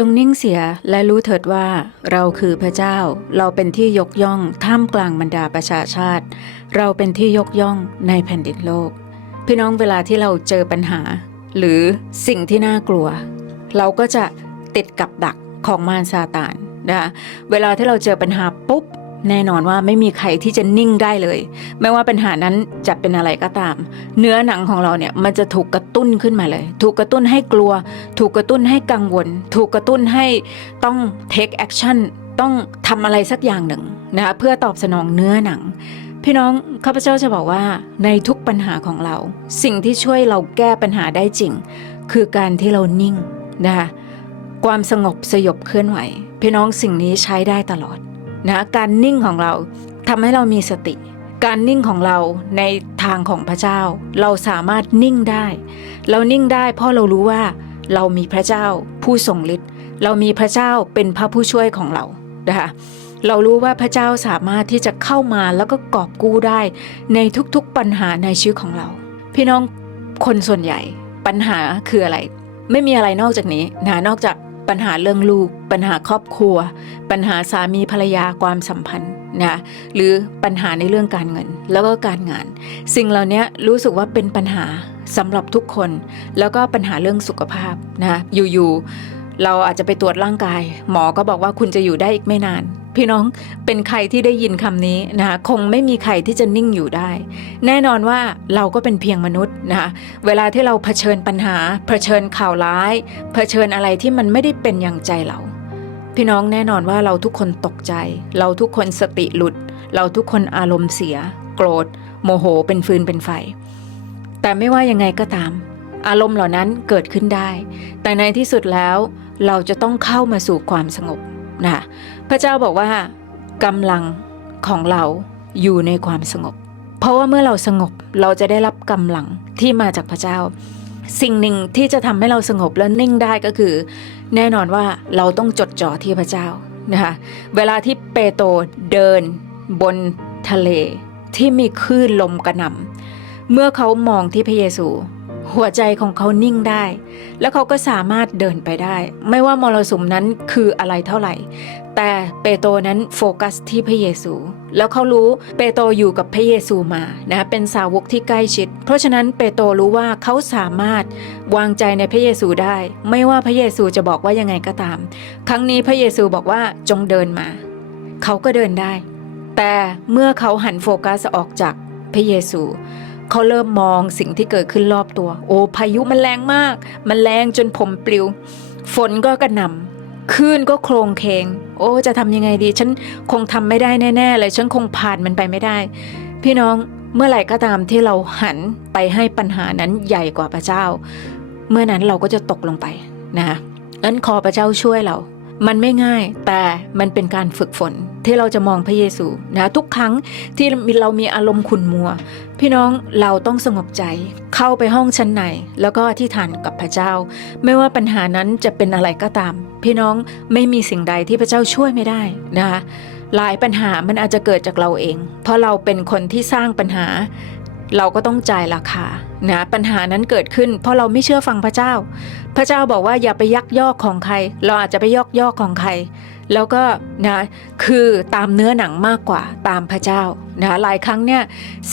จงนิ่งเสียและรู้เถิดว่าเราคือพระเจ้า เราเป็นที่ยกย่องท่ามกลางบรรดาประชาชาติ เราเป็นที่ยกย่องในแผ่นดินโลก พี่น้องเวลาที่เราเจอปัญหา หรือสิ่งที่น่ากลัว เราก็จะติดกับดักของมารซาตานนะคะเวลาที่เราเจอปัญหาปุ๊บ แน่นอนว่าไม่มีใครที่จะนิ่งได้เลย ไม่ว่าปัญหานั้นจะเป็นอะไรก็ตาม เนื้อหนังของเราเนี่ยมันจะถูกกระตุ้นขึ้นมาเลย ถูกกระตุ้นให้กลัว ถูกกระตุ้นให้กังวล ถูกกระตุ้นให้ต้อง take action ต้องทำอะไรสักอย่างหนึ่งนะคะเพื่อตอบสนองเนื้อหนัง พี่น้องข้าพเจ้าจะบอกว่าในทุกปัญหาของเรา สิ่งที่ช่วยเราแก้ปัญหาได้จริง คือการที่เรานิ่งนะคะความสงบสยบเคลื่อนไหว พี่น้องสิ่งนี้ใช้ได้ตลอด นะการนิ่งของเราทำให้เรามีสติ การนิ่งของเราในทางของพระเจ้า เราสามารถนิ่งได้ เรานิ่งได้เพราะเรารู้ว่าเรามีพระเจ้าผู้ทรงฤทธิ์เรามีพระเจ้าเป็นพระผู้ช่วยของเรานะคะเรารู้ว่าพระเจ้าสามารถที่จะเข้ามาแล้วก็กอบกู้ได้ในทุกๆปัญหาในชีวิตของเรา พี่น้องคนส่วนใหญ่ปัญหาคืออะไร ไม่มีอะไรนอกจากนี้นะนอกจาก ปัญหาเรื่องลูก ปัญหาครอบครัว ปัญหาสามีภรรยาความสัมพันธ์นะหรือปัญหาในเรื่องการเงิน แล้วก็การงาน สิ่งเหล่านี้รู้สึกว่าเป็นปัญหาสำหรับทุกคน แล้วก็ปัญหาเรื่องสุขภาพนะอยู่ๆ เราอาจจะไปตรวจร่างกาย หมอก็บอกว่าคุณจะอยู่ได้อีกไม่นาน พี่น้องเป็นใครที่ได้ยินคำนี้นะคะคงไม่มีใครที่จะนิ่งอยู่ได้ แน่นอนว่าเราก็เป็นเพียงมนุษย์นะคะเวลาที่เราเผชิญปัญหา เผชิญข่าวร้าย เผชิญอะไรที่มันไม่ได้เป็นอย่างใจเรา พี่น้องแน่นอนว่าเราทุกคนตกใจ เราทุกคนสติหลุด เราทุกคนอารมณ์เสีย โกรธ โมโห เป็นฟืนเป็นไฟ แต่ไม่ว่ายังไงก็ตาม อารมณ์เหล่านั้นเกิดขึ้นได้ แต่ในที่สุดแล้ว เราจะต้องเข้ามาสู่ความสงบนะพระเจ้าบอกว่ากำลังของเราอยู่ในความสงบ เพราะว่าเมื่อเราสงบเราจะได้รับกำลังที่มาจากพระเจ้า สิ่งหนึ่งที่จะทำให้เราสงบและนิ่งได้ก็คือ แน่นอนว่าเราต้องจดจ่อที่พระเจ้านะคะเวลาที่เปโตรเดินบนทะเลที่มีคลื่นลมกระหน่ำเมื่อเขามองที่พระเยซู หัวใจของเขานิ่งได้ แล้วเขาก็สามารถเดินไปได้ ไม่ว่ามรสุมนั้นคืออะไรเท่าไหร่ แต่เปโตรนั้นโฟกัสที่พระเยซู แล้วเขารู้เปโตรอยู่กับพระเยซูมานะเป็นสาวกที่ใกล้ชิด เพราะฉะนั้นเปโตรรู้ว่าเขาสามารถวางใจในพระเยซูได้ ไม่ว่าพระเยซูจะบอกว่ายังไงก็ตาม ครั้งนี้พระเยซูบอกว่าจงเดินมา เขาก็เดินได้ แต่เมื่อเขาหันโฟกัสออกจากพระเยซู เขาเริ่มมองสิ่งที่เกิดขึ้นรอบตัว โอ้พายุมันแรงมาก มันแรงจนผมปลิว ฝนก็กระหน่ำคลื่นก็โครงเคง โอ้จะทำยังไงดี ฉันคงทำไม่ได้แน่ๆเลยฉันคงผ่านมันไปไม่ได้ พี่น้องเมื่อไหร่ก็ตามที่เราหันไปให้ปัญหานั้นใหญ่กว่าพระเจ้า เมื่อนั้นเราก็จะตกลงไปนะคะนั้นขอพระเจ้าช่วยเรา มันไม่ง่ายแต่มันเป็นการฝึกฝนที่เราจะมองพระเยซูนะทุกครั้งที่เรามีอารมณ์ขุ่นมัว พี่น้องเราต้องสงบใจ เข้าไปห้องชั้นในแล้วก็อธิษฐานกับพระเจ้า ไม่ว่าปัญหานั้นจะเป็นอะไรก็ตาม พี่น้องไม่มีสิ่งใดที่พระเจ้าช่วยไม่ได้นะคะหลายปัญหามันอาจจะเกิดจากเราเอง เพราะเราเป็นคนที่สร้างปัญหา เราก็ต้องจ่ายราคานะปัญหานั้นเกิดขึ้น เพราะเราไม่เชื่อฟังพระเจ้า พระเจ้าบอกว่าอย่าไปยักยอกของใคร เราอาจจะไปยอกยอกของใคร แล้วก็นะคือตามเนื้อหนังมากกว่าตามพระเจ้านะหลายครั้งเนี่ย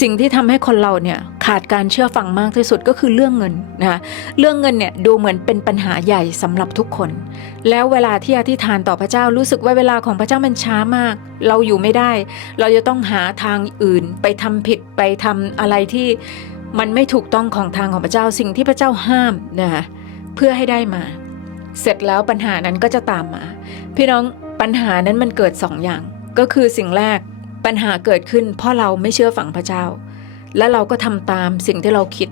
สิ่งที่ทำให้คนเราเนี่ยขาดการเชื่อฟังมากที่สุดก็คือเรื่องเงินนะเรื่องเงินเนี่ยดูเหมือนเป็นปัญหาใหญ่สำหรับทุกคน แล้วเวลาที่อธิษฐานต่อพระเจ้ารู้สึกว่าเวลาของพระเจ้ามันช้ามาก เราอยู่ไม่ได้ เราจะต้องหาทางอื่นไปทำผิดไปทำอะไรที่มันไม่ถูกต้องของทางของพระเจ้าสิ่งที่พระเจ้าห้ามนะคะเพื่อให้ได้มา เสร็จแล้วปัญหานั้นก็จะตามมา พี่น้อง ปัญหานั้นมันเกิดสองอย่าง ก็คือสิ่งแรกปัญหาเกิดขึ้น เพราะเราไม่เชื่อฝังพระเจ้า และเราก็ทำตามสิ่งที่เราคิด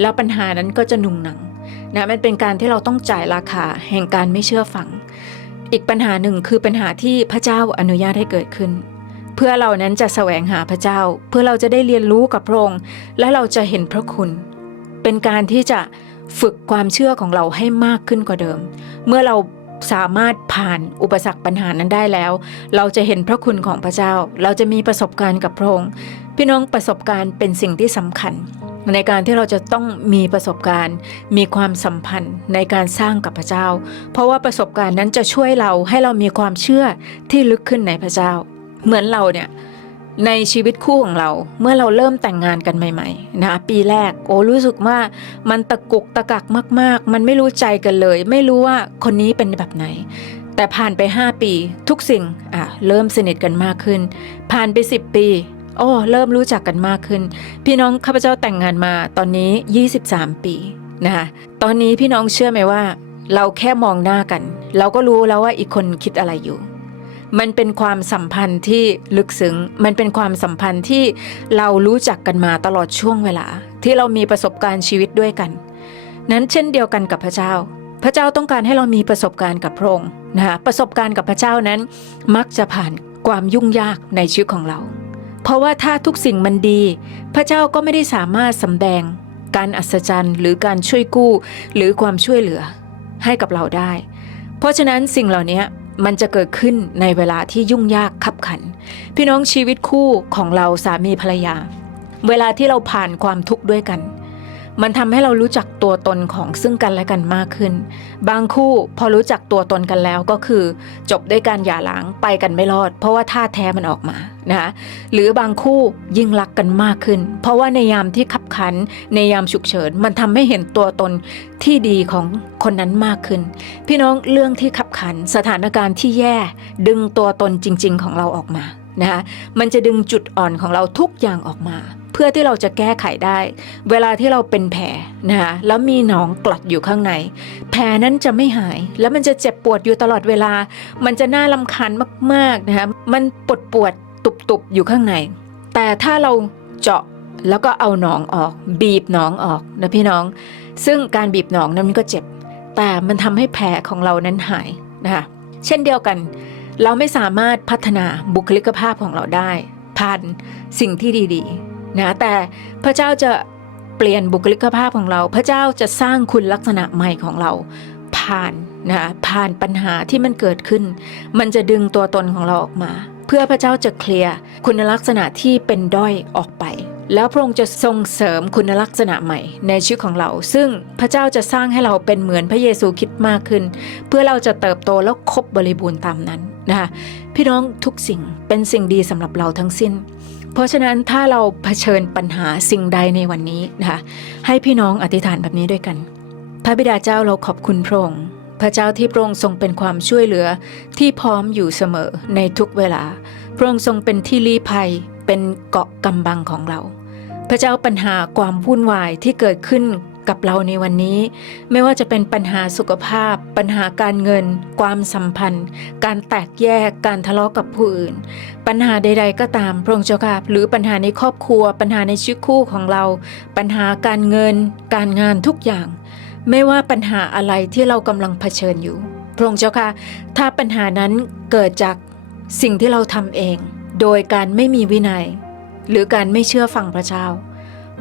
แล้วปัญหานั้นก็จะหนุงหนังนะมันเป็นการที่เราต้องจ่ายราคาแห่งการไม่เชื่อฝัง อีกปัญหาหนึ่งคือปัญหาที่พระเจ้าอนุญาตให้เกิดขึ้น เพื่อเรานั้นจะแสวงหาพระเจ้า เพื่อเราจะได้เรียนรู้กับพระองค์และเราจะเห็นพระคุณ เป็นการที่จะฝึกความเชื่อของเราให้มากขึ้นกว่าเดิม เมื่อเรา สามารถผ่านอุปสรรคปัญหานั้นได้แล้ว เราจะเห็นพระคุณของพระเจ้า เราจะมีประสบการณ์กับพระองค์พี่น้องประสบการณ์เป็นสิ่งที่สำคัญ ในการที่เราจะต้องมีประสบการณ์ มีความสัมพันธ์ในการสร้างกับพระเจ้า เพราะว่าประสบการณ์นั้นจะช่วยเราให้เรามีความเชื่อที่ลึกขึ้นในพระเจ้า เหมือนเราเนี่ย ในชีวิตคู่ของเราเมื่อเราเริ่มแต่งงานกันใหม่ๆนะคะปีแรกโอ้รู้สึกว่ามันตะกุกตะกักมาก ๆ มันไม่รู้ใจกันเลย ไม่รู้ว่าคนนี้เป็นแบบไหน แต่ผ่านไป 5 ปีทุกสิ่งอะเริ่มสนิทกันมากขึ้น ผ่านไป 10 ปีโอ้เริ่มรู้จักกันมากขึ้น พี่น้องข้าพเจ้าแต่งงานมาตอนนี้ 23 ปีนะคะตอนนี้พี่น้องเชื่อไหมว่า เราแค่มองหน้ากัน เราก็รู้แล้วว่าอีกคนคิดอะไรอยู่ มันเป็นความสัมพันธ์ที่ลึกซึ้ง มันเป็นความสัมพันธ์ที่เรารู้จักกันมาตลอดช่วงเวลา ที่เรามีประสบการณ์ชีวิตด้วยกัน นั้นเช่นเดียวกันกับพระเจ้า พระเจ้าต้องการให้เรามีประสบการณ์กับพระองค์นะคะประสบการณ์กับพระเจ้านั้น มักจะผ่านความยุ่งยากในชีวิตของเรา เพราะว่าถ้าทุกสิ่งมันดี พระเจ้าก็ไม่ได้สามารถสำแดง การอัศจรรย์หรือการช่วยกู้ หรือความช่วยเหลือให้กับเราได้ เพราะฉะนั้นสิ่งเหล่านี้ มันจะเกิดขึ้นในเวลาที่ยุ่งยากขับขัน พี่น้องชีวิตคู่ของเราสามีภรรยา เวลาที่เราผ่านความทุกข์ด้วยกัน มันทำให้เรารู้จักตัวตนของซึ่งกันและกันมากขึ้น บางคู่พอรู้จักตัวตนกันแล้วก็คือ จบด้วยการหย่าร้างไปกันไม่รอด เพราะว่าท่าแท้มันออกมานะคะหรือบางคู่ยิ่งรักกันมากขึ้น เพราะว่าในยามที่ขับขัน ในยามฉุกเฉินมันทำให้เห็นตัวตนที่ดีของคนนั้นมากขึ้น พี่น้องเรื่องที่ขับขันสถานการณ์ที่แย่ดึงตัวตนจริง ๆ ของเราออกมานะคะมันจะดึงจุดอ่อนของเราทุกอย่างออกมา เพื่อที่เราจะแก้ไขได้ เวลาที่เราเป็นแผลนะคะแล้วมีหนองกลัดอยู่ข้างใน แผลนั้นจะไม่หาย แล้วมันจะเจ็บปวดอยู่ตลอดเวลา มันจะน่าลำคาญมากๆนะคะมันปวดปวดตุบๆอยู่ข้างใน แต่ถ้าเราเจาะแล้วก็เอาหนองออก บีบหนองออกนะพี่น้อง ซึ่งการบีบหนองนั้นมันก็เจ็บ แต่มันทำให้แผลของเรานั้นหายนะคะเช่นเดียวกัน เราไม่สามารถพัฒนาบุคลิกภาพของเราได้ผ่านสิ่งที่ดี ๆ นะแต่พระเจ้าจะเปลี่ยนบุคลิกภาพของเรา พระเจ้าจะสร้างคุณลักษณะใหม่ของเรา ผ่านนะผ่านปัญหาที่มันเกิดขึ้น มันจะดึงตัวตนของเราออกมา เพื่อพระเจ้าจะเคลียร์คุณลักษณะที่เป็นด้อยออกไป แล้วพระองค์จะส่งเสริมคุณลักษณะใหม่ในชีวิตของเรา ซึ่งพระเจ้าจะสร้างให้เราเป็นเหมือนพระเยซูคิดมากขึ้น เพื่อเราจะเติบโตแล้วครบบริบูรณ์ตามนั้นนะคะพี่น้องทุกสิ่งเป็นสิ่งดีสำหรับเราทั้งสิ้น เพราะฉะนั้นถ้าเราเผชิญปัญหาสิ่งใดในวันนี้นะคะให้พี่น้องอธิษฐานแบบนี้ด้วยกัน พระบิดาเจ้าเราขอบคุณพระองค์พระเจ้าที่พระองค์ทรงเป็นความช่วยเหลือที่พร้อมอยู่เสมอในทุกเวลา พระองค์ทรงเป็นที่ลี้ภัยเป็นเกาะกำบังของเรา พระเจ้าปัญหาความวุ่นวายที่เกิดขึ้น กับเราในวันนี้ ไม่ว่าจะเป็นปัญหาสุขภาพ ปัญหาการเงิน ความสัมพันธ์ การแตกแยกการทะเลาะกับผู้อื่น ปัญหาใด ๆ ก็ตามพระองค์เจ้าค่ะหรือปัญหาในครอบครัว ปัญหาในชีวิตคู่ของเรา ปัญหาการเงิน การงานทุกอย่าง ไม่ว่าปัญหาอะไรที่เรากำลังเผชิญอยู่พระองค์เจ้าค่ะถ้าปัญหานั้นเกิดจากสิ่งที่เราทำเอง โดยการไม่มีวินัย หรือการไม่เชื่อฟังพระเจ้า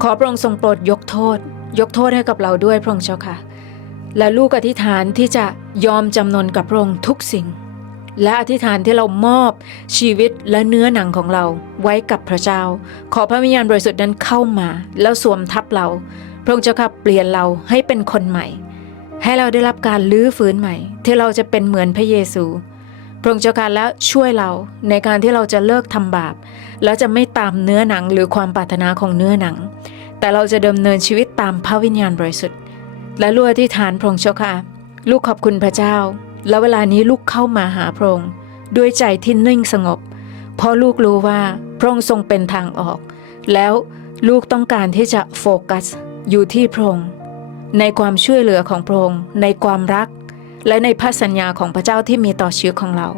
ขอพระองค์ทรงโปรดยกโทษ ยกโทษให้กับเราด้วยพระองค์เจ้าค่ะ และลูกอธิษฐานที่จะยอมจำนนกับพระองค์ทุกสิ่ง และอธิษฐานที่เรามอบชีวิตและเนื้อหนังของเราไว้กับพระเจ้า ขอพระวิญญาณบริสุทธิ์นั้นเข้ามา แล้วสวมทับเรา พระองค์เจ้าค่ะเปลี่ยนเราให้เป็นคนใหม่ ให้เราได้รับการลื้อฟื้นใหม่ ที่เราจะเป็นเหมือนพระเยซูพระองค์เจ้าค่ะและช่วยเราในการที่เราจะเลิกทำบาป แล้วจะไม่ตามเนื้อหนังหรือความปรารถนาของเนื้อหนัง แต่เราจะดำเนินชีวิตตามพระวิญญาณบริสุทธิ์ และลูกอธิษฐานพระองค์เจ้าค่ะ ลูกขอบคุณพระเจ้า และเวลานี้ลูกเข้ามาหาพระองค์ด้วยใจที่นิ่งสงบ เพราะลูกรู้ว่าพระองค์ทรงเป็นทางออก แล้วลูกต้องการที่จะโฟกัสอยู่ที่พระองค์ในความช่วยเหลือของพระองค์ในความรัก และในพระสัญญาของพระเจ้าที่มีต่อชีวิตของเรา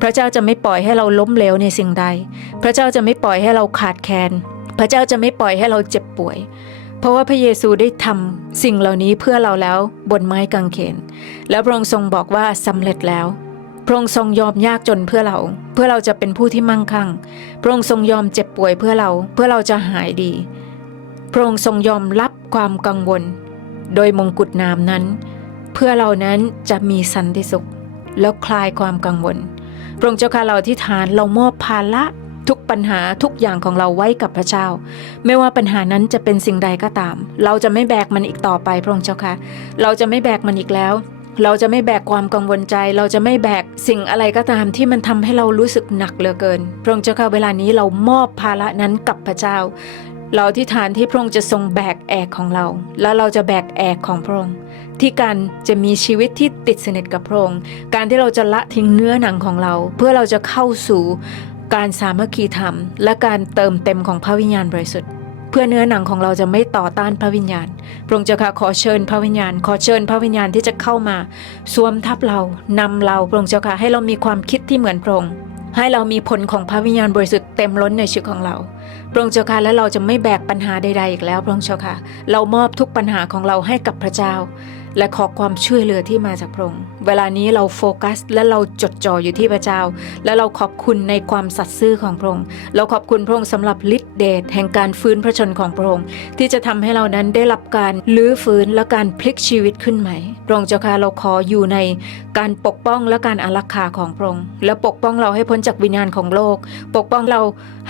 พระเจ้าจะไม่ปล่อยให้เราล้มเหลวในสิ่งใด พระเจ้าจะไม่ปล่อยให้เราขาดแคลน พระเจ้าจะไม่ปล่อยให้เราเจ็บป่วย เพราะว่าพระเยซูได้ทำสิ่งเหล่านี้เพื่อเราแล้วบนไม้กางเขน แล้วพระองค์ทรงบอกว่าสำเร็จแล้วพระองค์ทรงยอมยากจนเพื่อเรา เพื่อเราจะเป็นผู้ที่มั่งคั่ง พระองค์ทรงยอมเจ็บป่วยเพื่อเรา เพื่อเราจะหายดี พระองค์ทรงยอมรับความกังวล โดยมงกุฎนามนั้น เพื่อเรานั้นจะมีสันติสุข แล้วคลายความกังวล พระองค์เจ้าค่ะเราที่ฐานเรามอบภาระ ทุกปัญหาทุกอย่างของเราไว้กับพระเจ้า ไม่ว่าปัญหานั้นจะเป็นสิ่งใดก็ตาม เราจะไม่แบกมันอีกต่อไปพระองค์เจ้าค่ะ เราจะไม่แบกมันอีกแล้ว เราจะไม่แบกความกังวลใจ เราจะไม่แบกสิ่งอะไรก็ตามที่มันทำให้เรารู้สึกหนักเหลือเกิน พระองค์เจ้าค่ะเวลานี้เรามอบภาระนั้นกับพระเจ้า เราที่ฐานที่พระองค์จะทรงแบกแอกของเรา แล้วเราจะแบกแอกของพระองค์ที่การจะมีชีวิตที่ติดสนิทกับพระองค์ การที่เราจะละทิ้งเนื้อหนังของเรา เพื่อเราจะเข้าสู่ การสามัคคีธรรม และการเติมเต็มของพระวิญญาณบริสุทธิ์เพื่อเนื้อหนังของเราจะไม่ต่อต้านพระวิญญาณ พระองค์เจ้าค่ะขอเชิญพระวิญญาณ ขอเชิญพระวิญญาณที่จะเข้ามา สวมทับเรานำเรา พระองค์เจ้าค่ะให้เรามีความคิดที่เหมือนพระองค์ให้เรามีผลของพระวิญญาณบริสุทธิ์เต็มล้นในชีวิตของเรา พระองค์เจ้าค่ะและเราจะไม่แบกปัญหาใดๆอีกแล้ว พระองค์เจ้าค่ะ เรามอบทุกปัญหาของเราให้กับพระเจ้า และขอความช่วยเหลือที่มาจากพระองค์เวลานี้เราโฟกัส และเราจดจ่ออยู่ที่พระเจ้า และเราขอบคุณในความสัตย์ซื่อของพระองค์เราขอบคุณพระองค์สำหรับฤทธิเดชแห่งการฟื้นพระชนของพระองค์ที่จะทำให้เรานั้นได้รับการลื้อฟื้นและการพลิกชีวิตขึ้นใหม่พระองค์เจ้าค่ะเราขออยู่ในการปกป้องและการอารักขาของพระองค์และปกป้องเราให้พ้นจากวิญญาณของโลก ปกป้องเรา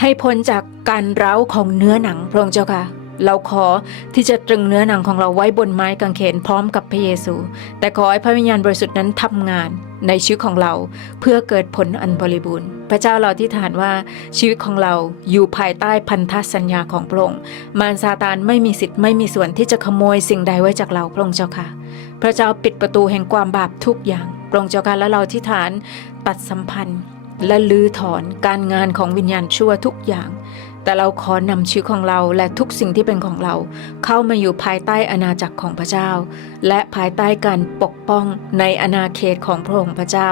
ให้พ้นจากการเร้าของเนื้อหนังพระองค์เจ้าค่ะ เราขอที่จะตรึงเนื้อหนังของเราไว้บนไม้กางเขนพร้อมกับพระเยซู แต่ขอให้พระวิญญาณบริสุทธิ์นั้นทำงานในชีวิตของเราเพื่อเกิดผลอันบริบูรณ์ พระเจ้าเราที่ฐานว่าชีวิตของเราอยู่ภายใต้พันธสัญญาของพระองค์มารซาตานไม่มีสิทธิ์ไม่มีส่วนที่จะขโมยสิ่งใดไว้จากเราพระองค์เจ้าค่ะ พระเจ้าปิดประตูแห่งความบาปทุกอย่างพระองค์เจ้าค่ะและเราที่ฐานตัดสัมพันธ์และลื้อถอนการงานของวิญญาณชั่วทุกอย่าง แต่เราขอนำชีวิตของเราและทุกสิ่งที่เป็นของเรา เข้ามาอยู่ภายใต้อาณาจักรของพระเจ้า และภายใต้การปกป้องในอาณาเขตของพระองค์พระเจ้า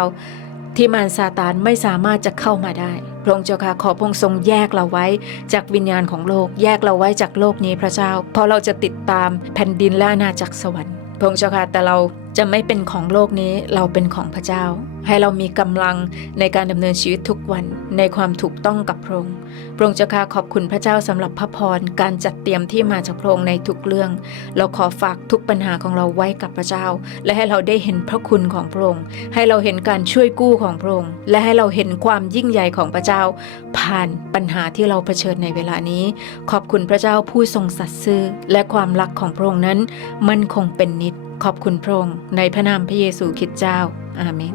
ที่มารซาตานไม่สามารถจะเข้ามาได้พระองค์เจ้าค่ะขอพระองค์ทรงแยกเราไว้จากวิญญาณของโลก แยกเราไว้จากโลกนี้พระเจ้า เพราะเราจะติดตามแผ่นดินและอาณาจักรสวรรค์พระองค์เจ้าค่ะแต่เรา จะไม่เป็นของโลกนี้เราเป็นของพระเจ้า ให้เรามีกำลังในการดำเนินชีวิตทุกวันในความถูกต้องกับพระองค์พระองค์เจ้าขอบคุณพระเจ้าสำหรับพระพรการจัดเตรียมที่มาจากพระองค์ในทุกเรื่อง เราขอฝากทุกปัญหาของเราไว้กับพระเจ้า และให้เราได้เห็นพระคุณของพระองค์ให้เราเห็นการช่วยกู้ของพระองค์และให้เราเห็นความยิ่งใหญ่ของพระเจ้า ผ่านปัญหาที่เราเผชิญในเวลานี้ ขอบคุณพระเจ้าผู้ทรงสัตย์ซื่อและความรักของพระองค์นั้นมันคงเป็นนิจ ขอบคุณพระองค์ในพระนามพระเยซูคริสต์เจ้า อาเมน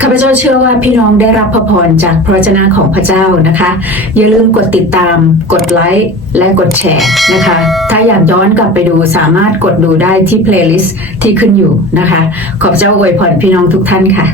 ข้าพเจ้าเชื่อว่าพี่น้องได้รับพระพรจากพระวจนะของพระเจ้านะคะ อย่าลืมกดติดตาม กดไลค์และกดแชร์นะคะ ถ้าอยากย้อนกลับไปดูสามารถกดดูได้ที่เพลย์ลิสต์ที่ขึ้นอยู่นะคะ ขอบเจ้าอวยพรพี่น้องทุกท่านค่ะ